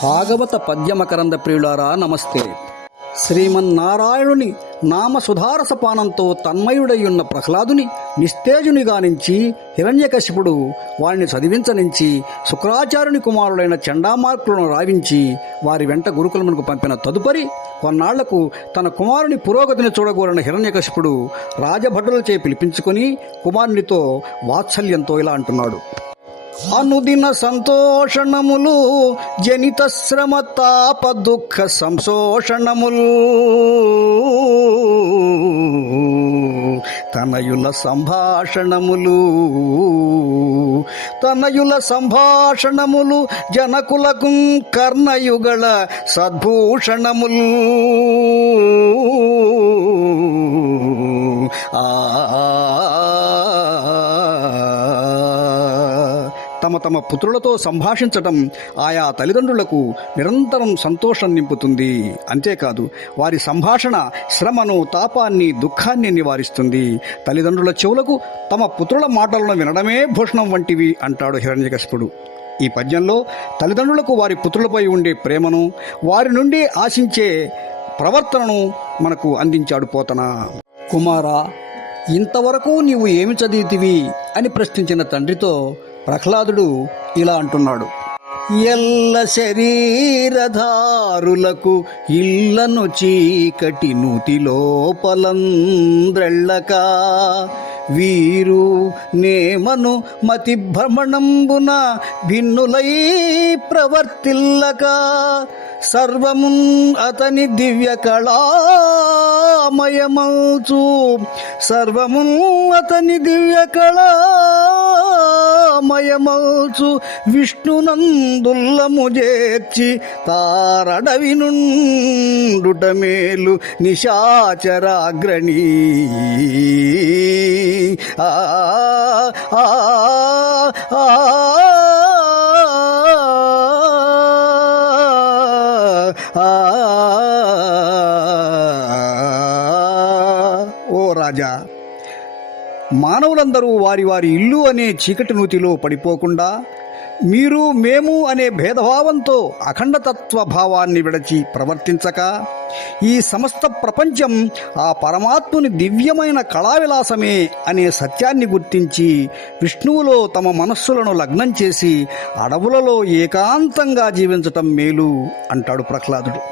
భాగవత పద్యమకరంద ప్రియులారా నమస్తే. శ్రీమన్నారాయణుని నామసుధారసపానంతో తన్మయుడయ్యున్న ప్రహ్లాదుని నిస్తేజునిగా నుంచి హిరణ్యకశిపుడు వారిని చదివించనించి శుక్రాచార్యుని కుమారుడైన చండామార్కులను రావించి వారి వెంట గురుకులమునకు పంపిన తదుపరి కొన్నాళ్లకు తన కుమారుని పురోగతిని చూడగోరిన హిరణ్యకశిపుడు రాజభటులచే పిలిపించుకొని కుమారునితో వాత్సల్యంతో ఇలా అంటున్నాడు: అనుదిన సంతోషణములు జనిత శ్రమ తాప దుఃఖ సంశోషణములు తనయుల సంభాషణములు జనకులకు కర్ణయుగళ సద్భూషణములు తమ పుత్రులతో సంభాషించటం ఆయా తల్లిదండ్రులకు నిరంతరం సంతోషం నింపుతుంది. అంతేకాదు వారి సంభాషణ శ్రమను, తాపాన్ని, దుఃఖాన్ని నివారిస్తుంది. తల్లిదండ్రుల చెవులకు తమ పుత్రుల మాటలను వినడమే భూషణం వంటివి అంటాడు హిరణ్యకశిపుడు. ఈ పద్యంలో తల్లిదండ్రులకు వారి పుత్రులపై ఉండే ప్రేమను, వారి నుండి ఆశించే ప్రవర్తనను మనకు అందించాడు పోతన. కుమారా, ఇంతవరకు నీవు ఏమి చదివితివి అని ప్రశ్నించిన తండ్రితో ప్రహ్లాదుడు ఇలా అంటున్నాడు: ఎల్ల శరీరధారులకు ఇళ్లను చీకటి నూతి లోపలంద్రెళ్ళక వీరు నేమను మతి భ్రమణంబున భిన్నులై ప్రవర్తిల్లక సర్వమున్ అతని దివ్య కళామయమౌచు విష్ణునందుల్లము చేర్చి తారడవి నుండుట మేలు నిశాచరాగ్రణీ. ఓ రాజా, మానవులందరూ వారి వారి ఇల్లు అనే చీకటి నూతిలో పడిపోకుండా మీరు మేము అనే భేదభావంతో అఖండతత్వ భావాన్ని విడచి ప్రవర్తించక ఈ సమస్త ప్రపంచం ఆ పరమాత్ముని దివ్యమైన కళావిలాసమే అనే సత్యాన్ని గుర్తించి విష్ణువులో తమ మనస్సులను లగ్నం చేసి అడవులలో ఏకాంతంగా జీవించటం మేలు అంటాడు ప్రహ్లాదుడు.